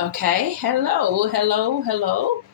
Okay, hello, hello, hello.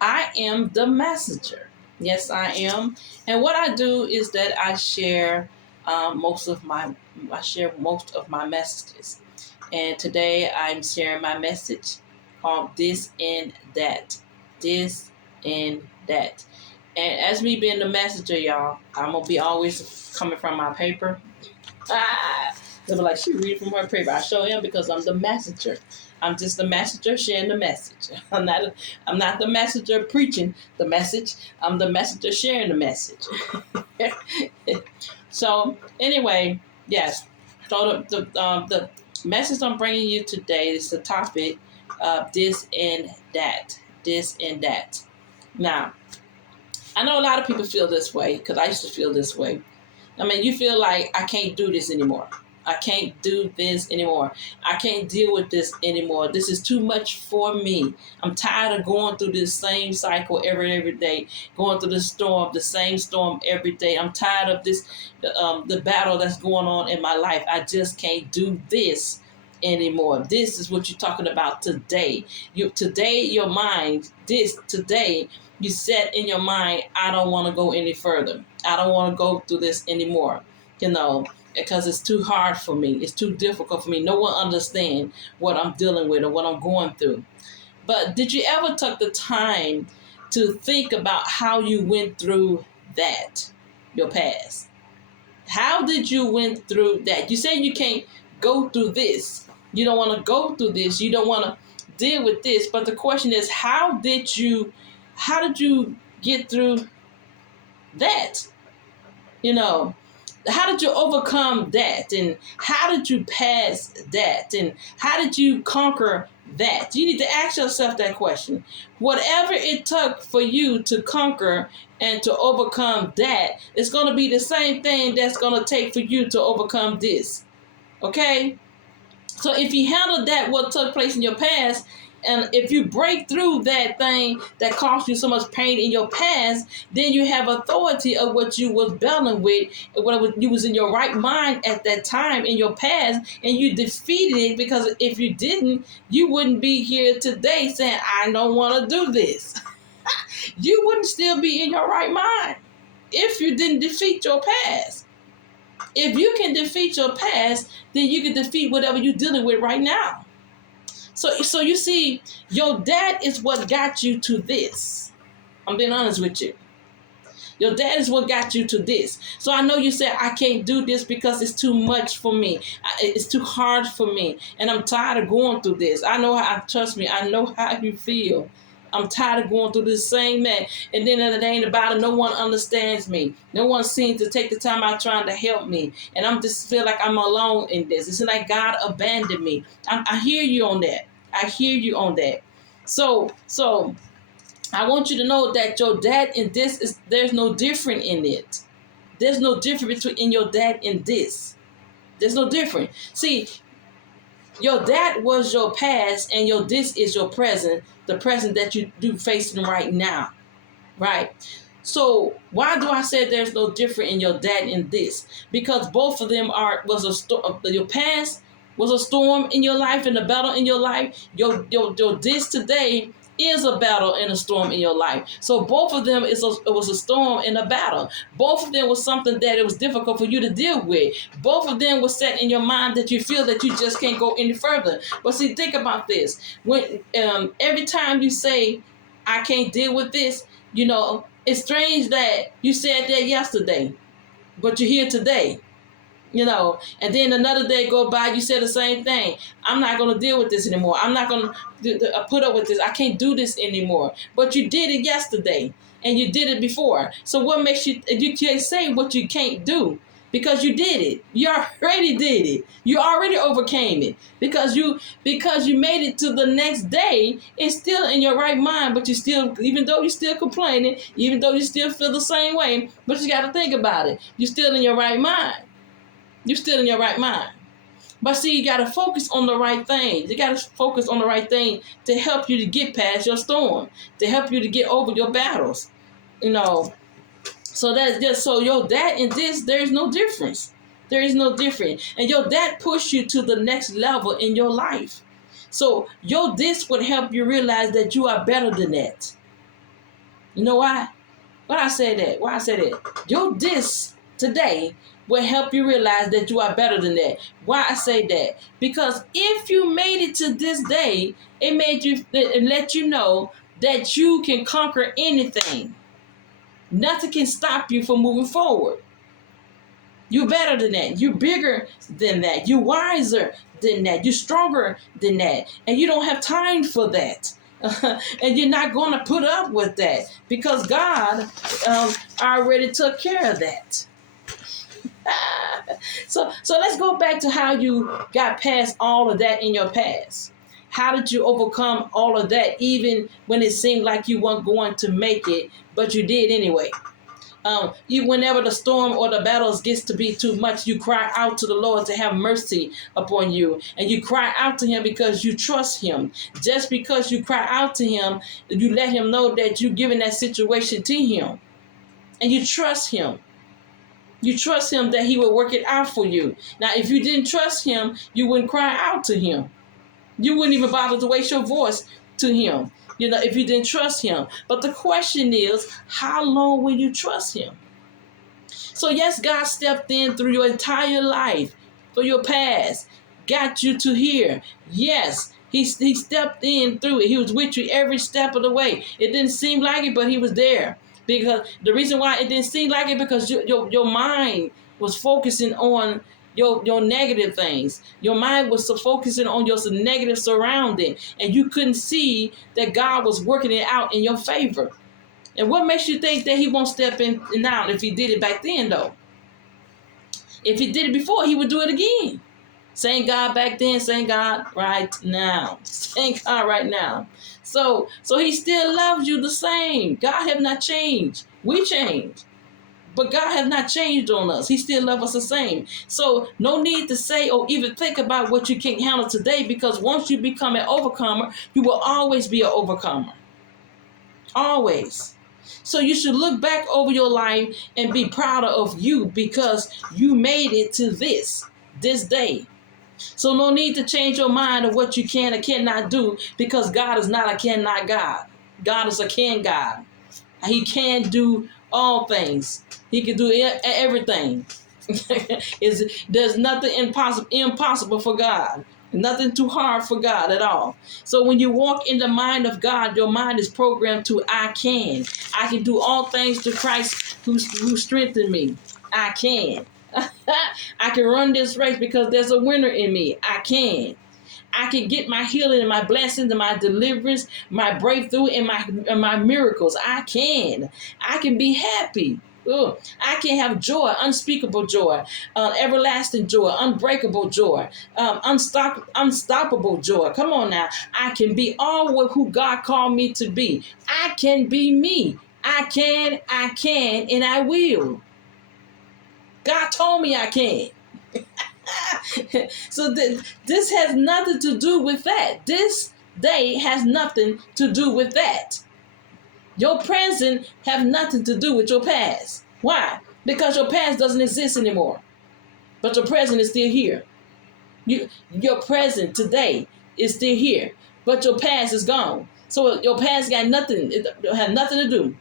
I am the messenger. Yes, I am. And what I do is that I share most of my messages. And today I'm sharing my message called This and That. This and That. And as me being the messenger, y'all, I'm gonna be always coming from my paper. Ah, they'll be like, she read from her paper. I show him because I'm the messenger. I'm just the messenger sharing the message. I'm not the messenger preaching the message. I'm the messenger sharing the message. So anyway, yes. So the message I'm bringing you today is the topic of this and that. This and that. Now, I know a lot of people feel this way because I used to feel this way. I mean, you feel like I can't do this anymore. I can't do this anymore. I can't deal with this anymore. This is too much for me. I'm tired of going through this same cycle every day, going through the same storm every day. I'm tired of this, the battle that's going on in my life. I just can't do this anymore. This is what you're talking about today. Today, your mind, today, you set in your mind, I don't want to go any further. I don't want to go through this anymore, because it's too hard for me. It's too difficult for me. No one understands what I'm dealing with or what I'm going through. But did you ever take the time to think about how you went through that, your past? How did you went through that? You say you can't go through this. You don't want to go through this. You don't want to deal with this. But the question is, how did you get through that? How did you overcome that? And how did you pass that? And how did you conquer that? You need to ask yourself that question. Whatever it took for you to conquer and to overcome that, it's going to be the same thing that's going to take for you to overcome this. Okay? So if you handle that, what took place in your past, and if you break through that thing that caused you so much pain in your past, then you have authority of what you was battling with, you was in your right mind at that time in your past, and you defeated it. Because if you didn't, you wouldn't be here today saying, I don't want to do this. You wouldn't still be in your right mind if you didn't defeat your past. If you can defeat your past, then you can defeat whatever you're dealing with right now. So you see, your dad is what got you to this. I'm being honest with you. Your dad is what got you to this. So I know you said, I can't do this because it's too much for me. It's too hard for me. And I'm tired of going through this. Trust me, I know how you feel. I'm tired of going through this same man. And then at the end about it, no one understands me. No one seems to take the time out trying to help me. And I'm just feel like I'm alone in this. It's like God abandoned me. I hear you on that. I hear you on that. So I want you to know that your dad in this there's no different in it. There's no difference between your dad and this. There's no difference. See, your dad was your past, and your this is your present, the present that you do facing right now, right? So why do I say there's no difference in your dad and this? Because both of them your past was a storm in your life and a battle in your life. Your this today is a battle and a storm in your life. So both of them it was a storm and a battle. Both of them was something that it was difficult for you to deal with. Both of them was set in your mind that you feel that you just can't go any further. But see, think about this. When every time you say, I can't deal with this, it's strange that you said that yesterday, but you're here today. And then another day go by, you said the same thing. I'm not going to deal with this anymore. I'm not going to put up with this. I can't do this anymore. But you did it yesterday, and you did it before. So what makes you can't say what you can't do? Because you did it. You already did it. You already overcame it. Because you made it to the next day, it's still in your right mind, but you still, even though you're still complaining, even though you still feel the same way, but you got to think about it. You're still in your right mind. You're still in your right mind. But see, you got to focus on the right thing. You got to focus on the right thing to help you to get past your storm, to help you to get over your battles. So that's just, so your dad in this, there's no difference. There is no difference. And your dad pushed you to the next level in your life. So your this would help you realize that you are better than that. You know why? Why I say that? Why I say that? Your this today will help you realize that you are better than that. Why I say that? Because if you made it to this day, it let you know that you can conquer anything. Nothing can stop you from moving forward. You're better than that. You're bigger than that. You're wiser than that. You're stronger than that. And you don't have time for that. And you're not going to put up with that because God already took care of that. So let's go back to how you got past all of that in your past. How did you overcome all of that even when it seemed like you weren't going to make it, but you did anyway? Whenever the storm or the battles gets to be too much, you cry out to the Lord to have mercy upon you. And you cry out to him because you trust him. Just because you cry out to him, you let him know that you're giving that situation to him. And you trust him. You trust him that he will work it out for you. Now, if you didn't trust him, you wouldn't cry out to him. You wouldn't even bother to waste your voice to him, if you didn't trust him. But the question is, how long will you trust him? So yes, God stepped in through your entire life, through your past, got you to here. Yes, he stepped in through it. He was with you every step of the way. It didn't seem like it, but he was there. Because the reason why it didn't seem like it, because your mind was focusing on your negative things. Your mind was so focusing on your negative surrounding, and you couldn't see that God was working it out in your favor. And what makes you think that he won't step in now if he did it back then, though? If he did it before, he would do it again. Same God back then, same God right now. Same God right now. So he still loves you the same. God have not changed. We changed. But God has not changed on us. He still loves us the same. So no need to say or even think about what you can't handle today, because once you become an overcomer, you will always be an overcomer. Always. So you should look back over your life and be proud of you because you made it to this day. So no need to change your mind of what you can or cannot do, because God is not a cannot God. God is a can God. He can do all things. He can do everything. There's nothing impossible for God. Nothing too hard for God at all. So when you walk in the mind of God, your mind is programmed to I can. I can do all things through Christ who strengthened me. I can. I can run this race because there's a winner in me. I can. I can get my healing and my blessings and my deliverance, my breakthrough and my miracles. I can be happy. I can have joy, unspeakable joy, everlasting joy, unbreakable joy, unstoppable joy. Come on now. I can be all who God called me to be. I can be me. I can, and I will. God told me I can. So this has nothing to do with that. This day has nothing to do with that. Your present have nothing to do with your past. Why? Because your past doesn't exist anymore. But your present is still here. Your present today is still here. But your past is gone. So your past got nothing. It had nothing to do.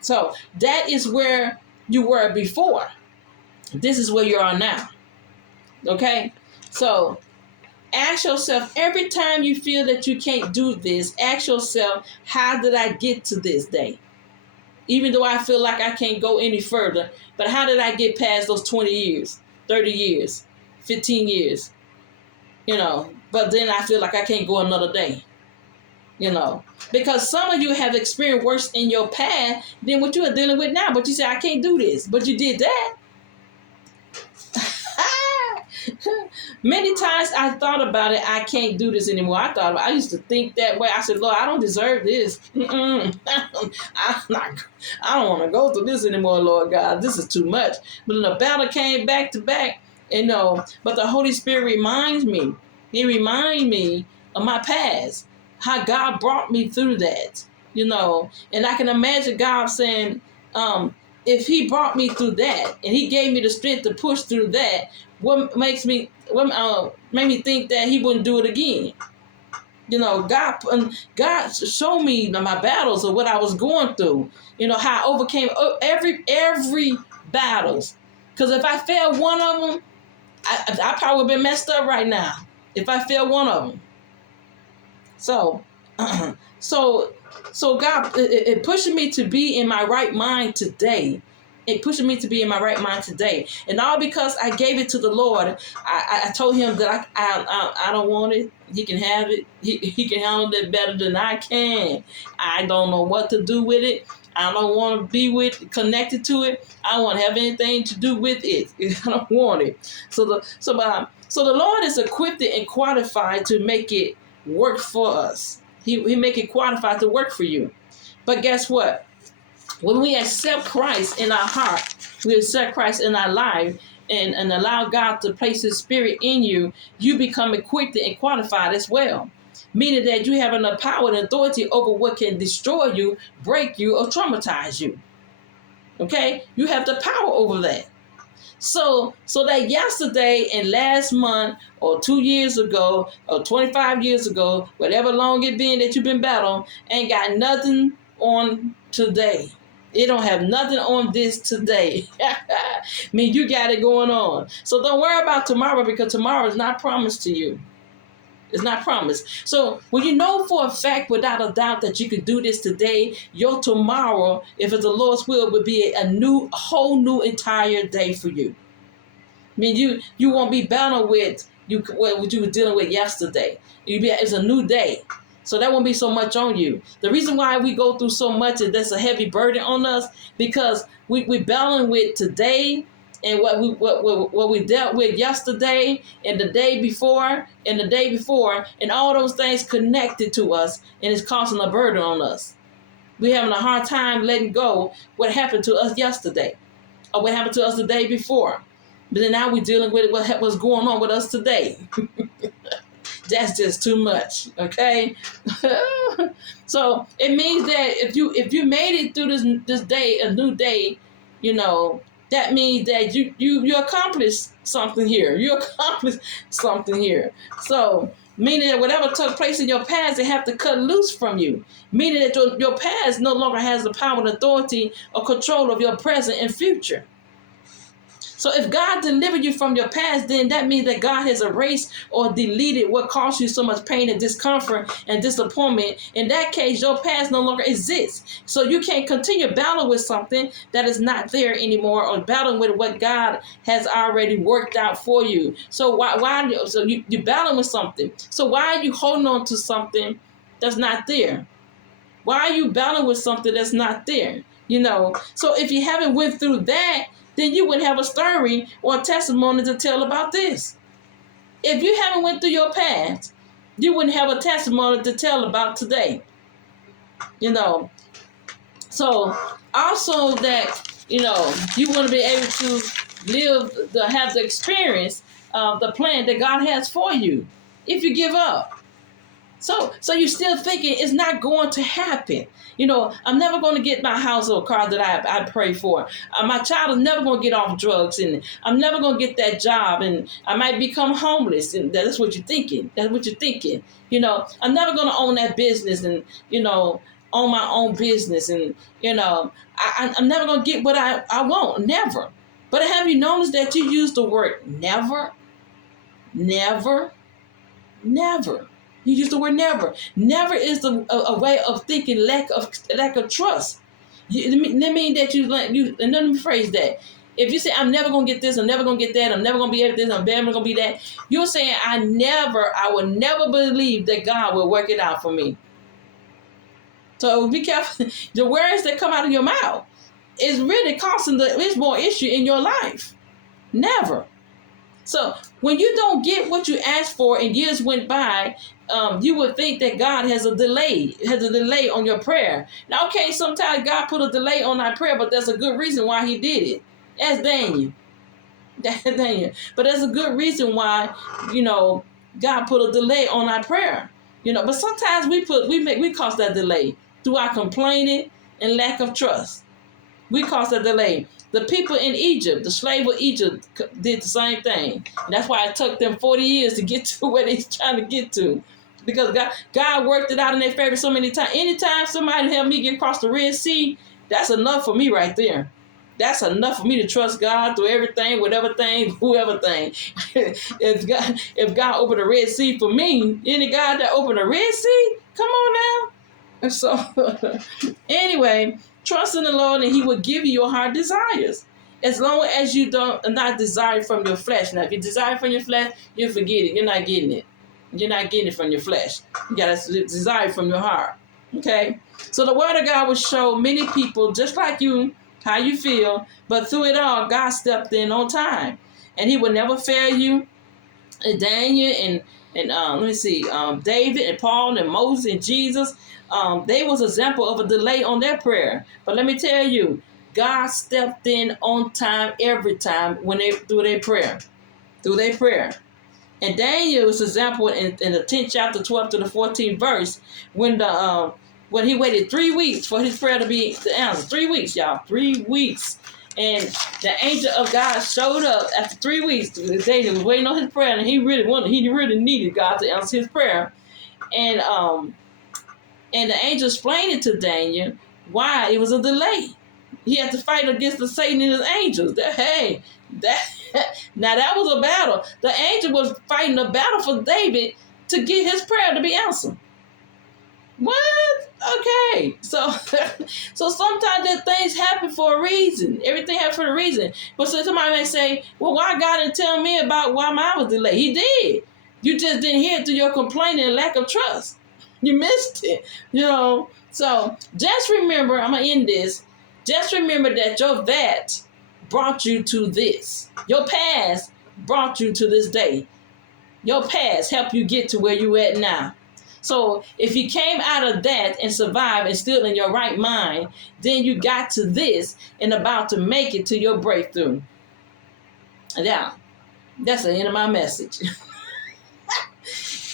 So that is where you were before. This is where you are now. Okay? So ask yourself, every time you feel that you can't do this, ask yourself, how did I get to this day? Even though I feel like I can't go any further, but how did I get past those 20 years, 30 years, 15 years? But then I feel like I can't go another day. Because some of you have experienced worse in your past than what you are dealing with now. But you say, I can't do this. But you did that. Many times I thought about it. I can't do this anymore. I used to think that way. I said, Lord, I don't deserve this. I don't want to go through this anymore, Lord God. This is too much. But then the battle came back to back, but the Holy Spirit reminds me. He reminds me of my past, how God brought me through that, and I can imagine God saying, if he brought me through that and he gave me the strength to push through that, what makes me made me think that he wouldn't do it again. God showed me my battles of what I was going through. How I overcame every battles. Because if I failed one of them, I probably would have been messed up right now. If I failed one of them. So, so God, it pushing me to be in my right mind today. It pushing me to be in my right mind today, and all because I gave it to the Lord. I told him that I don't want it. He can have it. He can handle it better than I can. I don't know what to do with it. I don't want to be connected to it. I don't want to have anything to do with it. I don't want it. So the Lord is equipped and qualified to make it work for us. He make it qualified to work for you. But guess what? When we accept Christ in our heart, we accept Christ in our life, and allow God to place his spirit in you, you become equipped and qualified as well. Meaning that you have enough power and authority over what can destroy you, break you, or traumatize you. Okay? You have the power over that. So that yesterday and last month or 2 years ago or 25 years ago, whatever long it been that you've been battling, ain't got nothing on today. It don't have nothing on this today. I mean, you got it going on. So don't worry about tomorrow, because tomorrow is not promised to you. It's not promised. So when you know for a fact, without a doubt, that you can do this today, your tomorrow, if it's the Lord's will, would be a whole new entire day for you. I mean, you won't be battling with what you were dealing with yesterday. It's a new day. So that won't be so much on you. The reason why we go through so much is that's a heavy burden on us, because we're battling with today and what we dealt with yesterday and the day before and the day before, and all those things connected to us, and it's causing a burden on us. We're having a hard time letting go what happened to us yesterday or what happened to us the day before. But then now we're dealing with what's going on with us today. That's just too much, okay? So it means that if you made it through this day, a new day, that means that you accomplished something here. You accomplished something here. So meaning that whatever took place in your past, they have to cut loose from you. Meaning that your past no longer has the power and authority or control of your present and future. So if God delivered you from your past, then that means that God has erased or deleted what caused you so much pain and discomfort and disappointment. In that case, your past no longer exists. So you can't continue battling with something that is not there anymore, or battling with what God has already worked out for you. So you're battling with something. So why are you holding on to something that's not there? Why are you battling with something that's not there? So if you haven't went through that, then you wouldn't have a story or a testimony to tell about this. If you haven't went through your past, you wouldn't have a testimony to tell about today. So also that, you want to be able to have the experience of the plan that God has for you. If you give up. So you're still thinking it's not going to happen. I'm never going to get my house or car that I pray for. My child is never going to get off drugs, and I'm never going to get that job, and I might become homeless. And that's what you're thinking. That's what you're thinking. I'm never going to own that business and, own my own business. And, I'm never going to get what I want. Never. But have you noticed that you use the word never? Never. Never. You use the word never. Never is a way of thinking lack of trust. That means that and let me phrase that. If you say, I'm never going to get this, I'm never going to get that, I'm never going to be able to this, I'm never going to be that, you're saying, I will never believe that God will work it out for me. So be careful. The words that come out of your mouth is really causing there's more issue in your life. Never. So when you don't get what you asked for and years went by, you would think that God has a delay on your prayer. Now, okay, sometimes God put a delay on our prayer, but there's a good reason why he did it. That's Daniel. But there's a good reason why, God put a delay on our prayer. But sometimes we cause that delay through our complaining and lack of trust. We caused a delay. The people in Egypt, the slave of Egypt, did the same thing. And that's why it took them 40 years to get to where they're trying to get to. Because God worked it out in their favor so many times. Anytime somebody helped me get across the Red Sea, that's enough for me right there. That's enough for me to trust God through everything, whatever thing, whoever thing. if God opened the Red Sea for me, any God that opened the Red Sea, come on now. And so, anyway, trust in the Lord and he will give you your heart desires. As long as you not desire from your flesh. Now, if you desire from your flesh, you forget it. You're not getting it. You're not getting it from your flesh. You got to desire from your heart. Okay? So the word of God will show many people, just like you, how you feel. But through it all, God stepped in on time. And he will never fail you. And Daniel and David and Paul and Moses and Jesus, they was an example of a delay on their prayer. But let me tell you, God stepped in on time every time when they through their prayer. And Daniel was an example in the 10th chapter, 12th to the 14th verse, when he waited 3 weeks for his prayer to be answered. 3 weeks, y'all. 3 weeks. And the angel of God showed up after 3 weeks. Daniel was waiting on his prayer, and he really needed God to answer his prayer. And the angel explained it to Daniel why it was a delay. He had to fight against the Satan and his angels. Now that was a battle. The angel was fighting a battle for David to get his prayer to be answered. What? Okay. So sometimes that things happen for a reason. Everything happens for a reason. But so somebody may say, well, why God didn't tell me about why mine was delayed? He did. You just didn't hear it through your complaining and lack of trust. You missed it. So just remember, I'm going to end this. Just remember that your that brought you to this. Your past brought you to this day. Your past helped you get to where you at now. So if you came out of that and survived and still in your right mind, then you got to this and about to make it to your breakthrough. Now, that's the end of my message.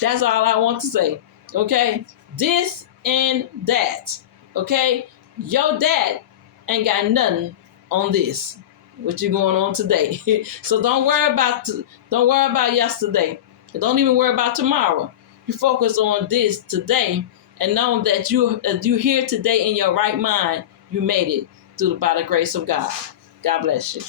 That's all I want to say. Okay? This and that. Okay? Your dad ain't got nothing on this. What you going on today? So don't worry about yesterday. Don't even worry about tomorrow. You focus on this today and know that you here today in your right mind. You made it by the grace of God. God bless you.